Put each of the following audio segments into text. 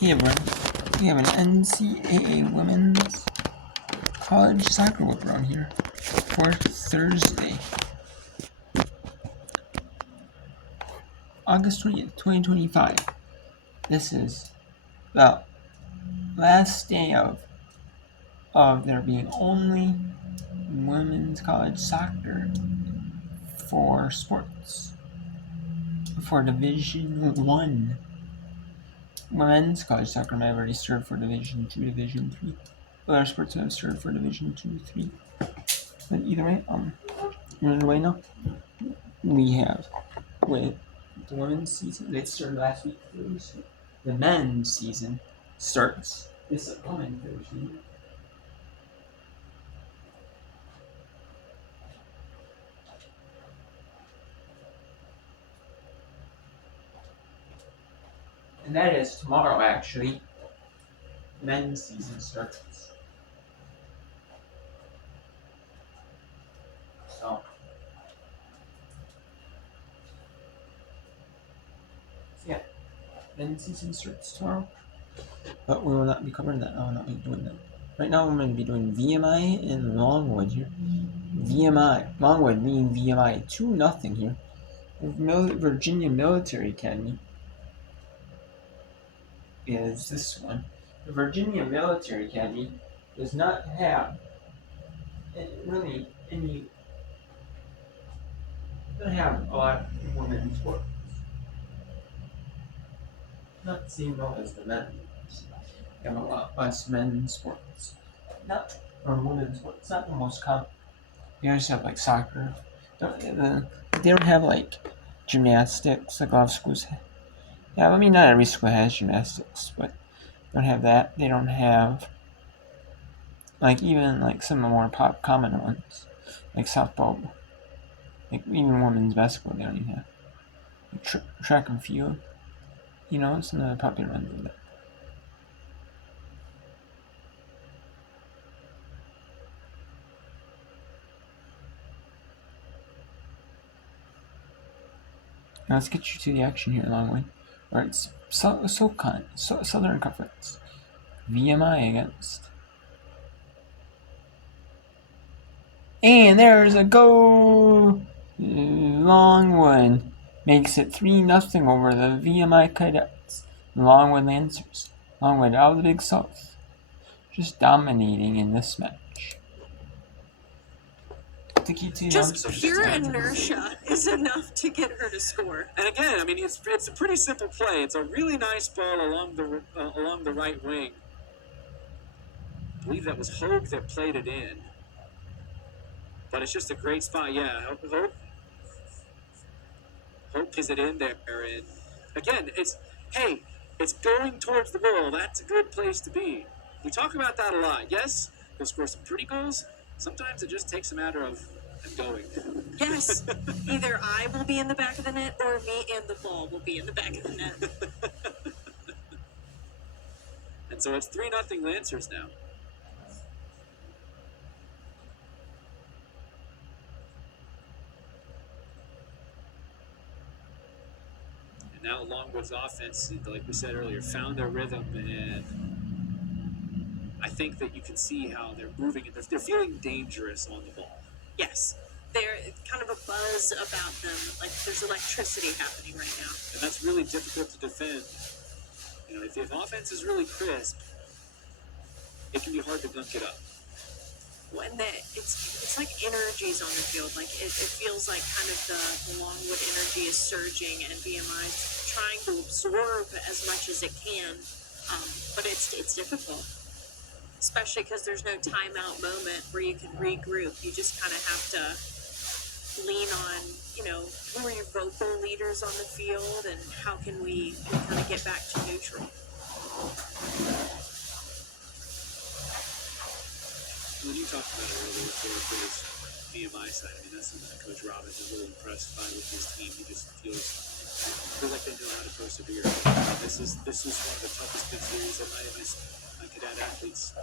Hey everyone, we have an NCAA women's college soccer whip around here for Thursday, August 20th, 2025. This is the last day of there being only women's college soccer for sports, for Division 1. Women's college soccer may have already started for Division 2, Division 3. Other sports have started for Division 2, 3. But either way, right now, we have with the women's season. It started last week Thursday. The men's season starts this upcoming Thursday. And that is tomorrow, actually. Men's season starts. So yeah, men's season starts tomorrow. But we will not be covering that. I will not be doing that. Right now, I'm going to be doing VMI in Longwood here. VMI. Longwood being VMI 2-0 here. Virginia Military Academy is this one. The Virginia Military Academy does not have really any. Doesn't have a lot of women's sports. Not the same role as the men. They have a lot less men's sports. Not or women's sports. Not the most common. They always have like soccer. They don't have like gymnastics like a lot of schools have. Yeah, I mean not every school has gymnastics, but they don't have that. They don't have like even like some of the more common ones, like softball, like even women's basketball. They don't even have like track and field. You know, some of the popular ones of that. Now let's get you to the action here, Longwood. Alright, Southern Conference. VMI against. And there's a goal! Longwood makes it 3-0 over the VMI Cadets. Longwood Lancers. Longwood out of the Big South. Just dominating in this match. Just pure inertia is enough to get her to score. And again, I mean, it's a pretty simple play. It's a really nice ball along the right wing. I believe that was Hope that played it in. But it's just a great spot. Yeah, Hope is it in there. And again, it's going towards the goal. That's a good place to be. We talk about that a lot. Yes, you'll score some pretty goals. Sometimes it just takes a matter of going. Yes, either I will be in the back of the net or me and the ball will be in the back of the net. And so it's 3-0 Lancers now. And now Longwood's offense, like we said earlier, found their rhythm, and I think that you can see how they're moving. They're feeling dangerous on the ball. Yes. There's kind of a buzz about them, like there's electricity happening right now. And that's really difficult to defend. You know, if the offense is really crisp, it can be hard to gunk it up. When it's like energies on the field. Like it feels like kind of the Longwood energy is surging, and VMI is trying to absorb as much as it can, but it's difficult. Especially because there's no timeout moment where you can regroup. You just kind of have to lean on, who are your vocal leaders on the field and how can we kind of get back to neutral. When you talked about it earlier for this VMI side, I mean, that's something that Coach Robbins is really impressed by with his team. He just feels like they know how to persevere. This is one of the toughest big series that my cadet athletes.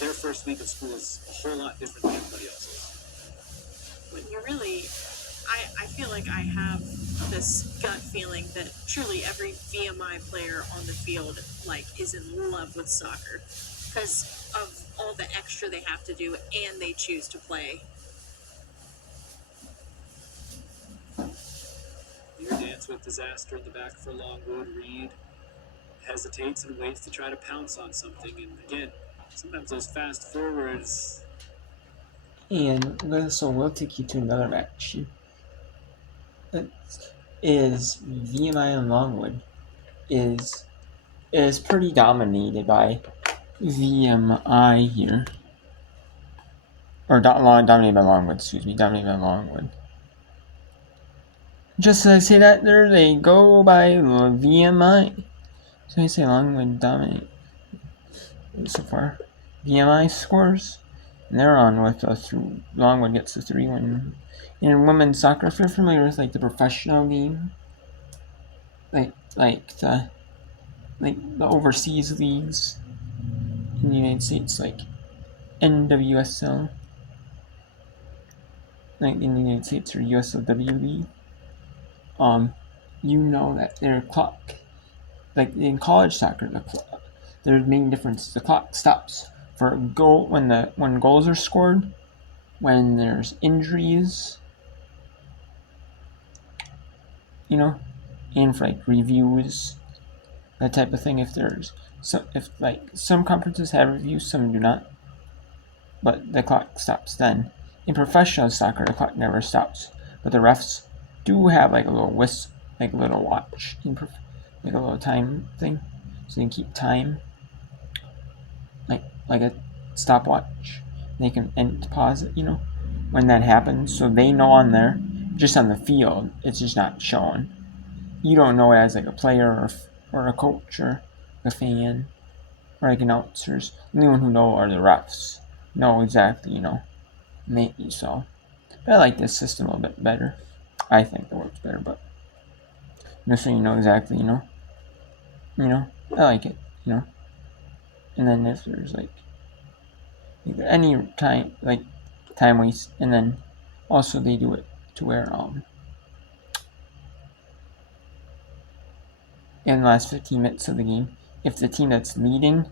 Their first week of school is a whole lot different than everybody else's. When you're really I feel like I have this gut feeling that truly every VMI player on the field like is in love with soccer because of all the extra they have to do and they choose to play. Near dance with disaster in the back for Longwood. Reed hesitates and waits to try to pounce on something. And again, sometimes those fast forwards. And so we'll take you to another match. It is VMI and Longwood is pretty dominated by VMI here. Or dominated by Longwood, dominated by Longwood. Just as I say that, there they go by VMI. So I say Longwood dominate so far. VMI scores, and they're on with a Longwood gets a 3-1. In women's soccer, if you're familiar with like the professional game, like the overseas leagues in the United States, like NWSL, like in the United States or USLW league, you know that their clock, like in college soccer, their main difference, the clock stops for a goal when goals are scored, when there's injuries, and for like reviews, that type of thing. If some conferences have reviews, some do not, but the clock stops then. In professional soccer, the clock never stops, but the refs do have like a little like a little watch, like a little time thing, so they keep time, like a stopwatch. They can pause it, when that happens, so they know on there, just on the field, it's just not shown. You don't know it as like a player or a coach or a fan or like announcers. The only one who know are the refs. Know exactly, maybe so. But I like this system a little bit better. I think it works better, but so you know exactly, I like it, And then if there's like any time waste, and then also they do it to where in the last 15 minutes of the game, if the team that's leading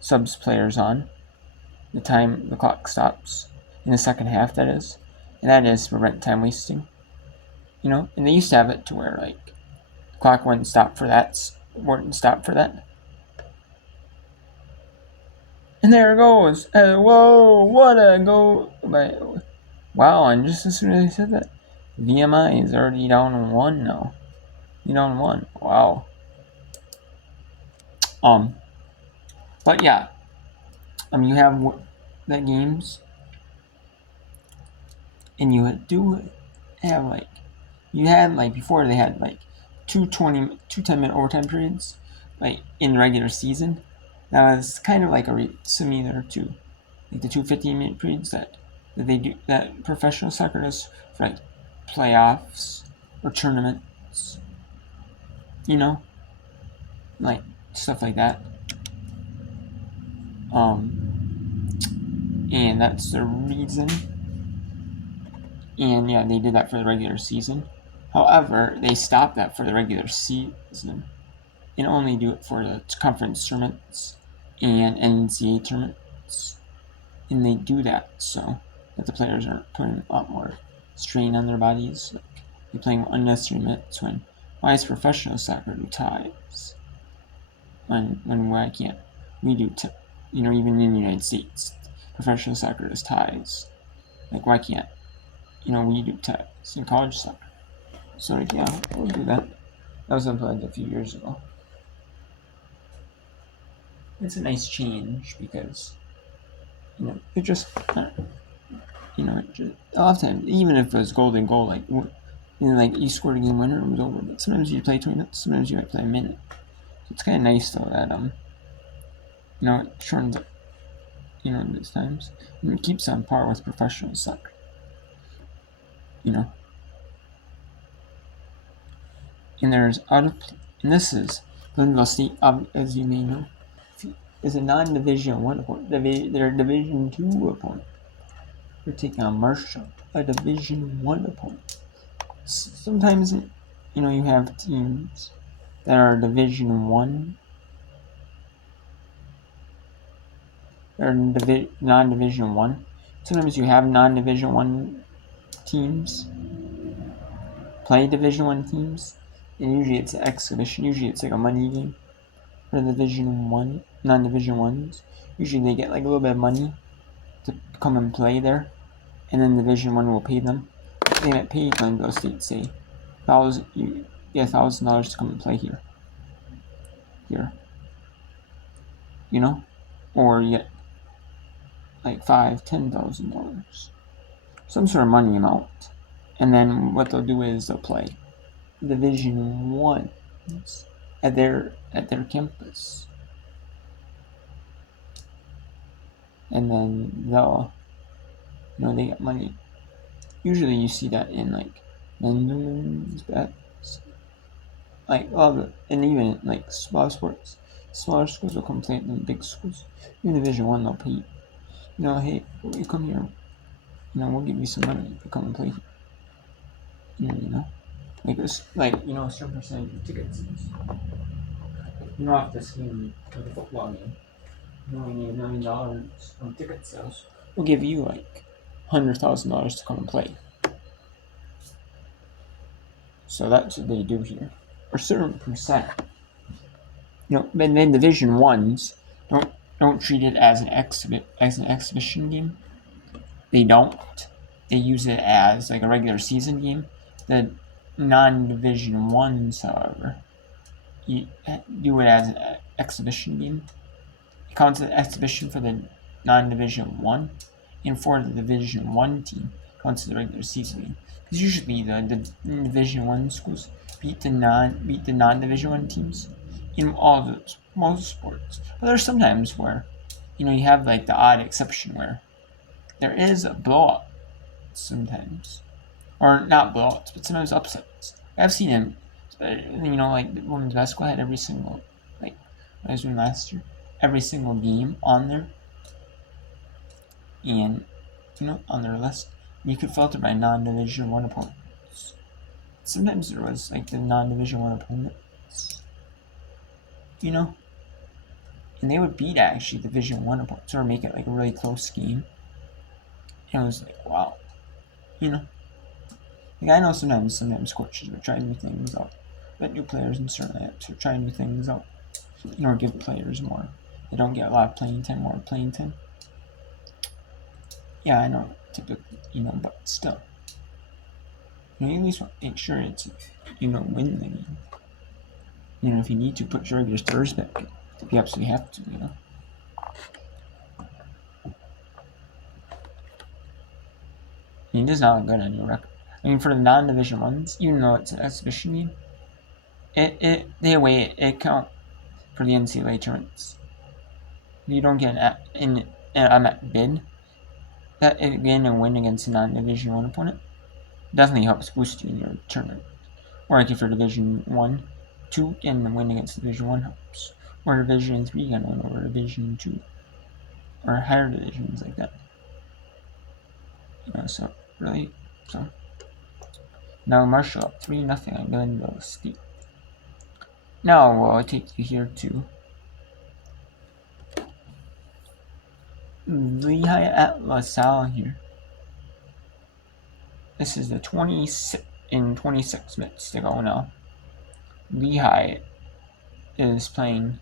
subs players on, the clock stops in the second half, that is, and that is to prevent time wasting, and they used to have it to where like the clock wouldn't stop for that. And there it goes. Whoa, what a goal. Wow, and just as soon as I said that, VMI is already down 1 now. Down 1. Wow. But yeah. You have the games, and you do have before they had like 10-minute overtime periods, like in the regular season. That was kind of like similar to like the 2 15-minute periods that they do, that professional soccer does for like playoffs or tournaments, like stuff like that. And that's the reason. And yeah, they did that for the regular season. However, they stopped that for the regular season and only do it for the conference tournaments and NCAA tournaments. And they do that so that the players aren't putting a lot more strain on their bodies. Like they're playing unnecessary minutes when why is professional soccer do ties? When why can't we do even in the United States, professional soccer does ties. Like why can't we do ties in college soccer? So yeah, we'll do that. That was implemented a few years ago. It's a nice change because it just a lot of times, even if it was golden goal, like you scored a game winner, it was over. But sometimes you play 20 minutes, sometimes you might play a minute. So it's kind of nice though that it shortens up these times, and it keeps on par with professional soccer. And there's and this is Glenville State, as you may know, is a non-Division 1 opponent. They're a Division 2 opponent. They're taking on Marshall, a Division 1 opponent. sometimes, you have teams that are Division 1. They're non-Division 1. Sometimes you have non-Division 1 teams play Division 1 teams, and usually it's an exhibition. Usually it's like a money game for the Division 1, non-Division 1s. Usually they get like a little bit of money to come and play there, and then Division 1 will pay them. They get paid when those states say, you get $1,000 to come and play here. Or you get like $5,000-$10,000, some sort of money amount, and then what they'll do is they'll play Division 1 at their campus, and then they'll they get money. Usually you see that in like men's and women's bets, like and even like small sports. Smaller schools will come play it than big schools. In Division 1 they'll pay hey, you come here, we'll give you some money if you come and play here. Like this, a certain percentage of tickets. Off this game, like a football game, we need $1 million on ticket sales. We'll give you like $100,000 to come and play. So that's what they do here. A certain percent. But then Division 1s don't treat it as an exhibition game. They don't. They use it as like a regular season game. The non-Division 1s, however, you do it as an exhibition game. It counts as an exhibition for the non-Division 1, and for the Division 1 team, it counts as the regular season game. Because usually the Division 1 schools beat the non-Division 1 teams in most sports. But there's sometimes where, you have like the odd exception where there is a blowout sometimes. Or not blowouts, but sometimes upsets. I've seen him, like the women's basketball had every single, like what I was doing last year, every single game on there. And, on their list, you could filter by non-Division 1 opponents. Sometimes there was like the non-Division 1 opponents, and they would beat actually Division 1 opponents or make it like a really close game. And it was like, wow, Like I know sometimes coaches will try new things out, let new players and certainly have to try new things out, or give players more. They don't get a lot of playing time, more playing time. Yeah, I know, typically, but still, you at least want to make sure it's, win the game. If you need to, put your regular starters back if you absolutely have to, It does not look good on your record. For the non-Division 1s, even though it's an exhibition game, it count for the NCAA tournaments. You don't get an automatic bid. That again, a win against a non-Division 1 opponent definitely helps boost you in your tournament. Or like if you're Division 1, 2, and the win against Division 1 helps. Or Division 3, you gotta win over Division 2. Or higher divisions like that. So now Marshall up 3-0 on Glenville State. Now I'll take you here to Lehigh at LaSalle here. This is the 26 minutes to go now. Lehigh is playing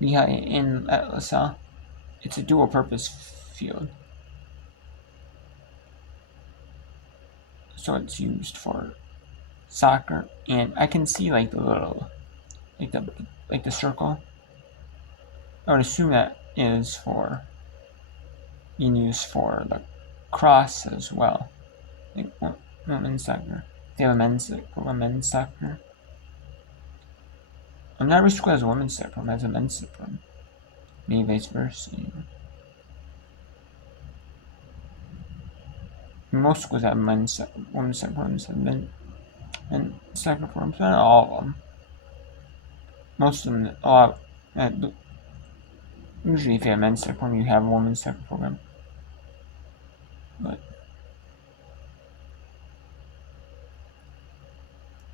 Lehigh at LaSalle. It's a dual-purpose field, so it's used for soccer, and I can see like the little, like the circle. I would assume that is being used for the cross as well. Like women's soccer. They have a men's soccer. I'm not really sure who has a women's soccer program, has a men's soccer program. Maybe vice versa. Most schools have women's soccer programs have men's soccer programs, but not all of them. Most of them, usually if you have a men's soccer program, you have a women's soccer program. But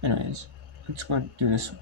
Anyways, let's go do this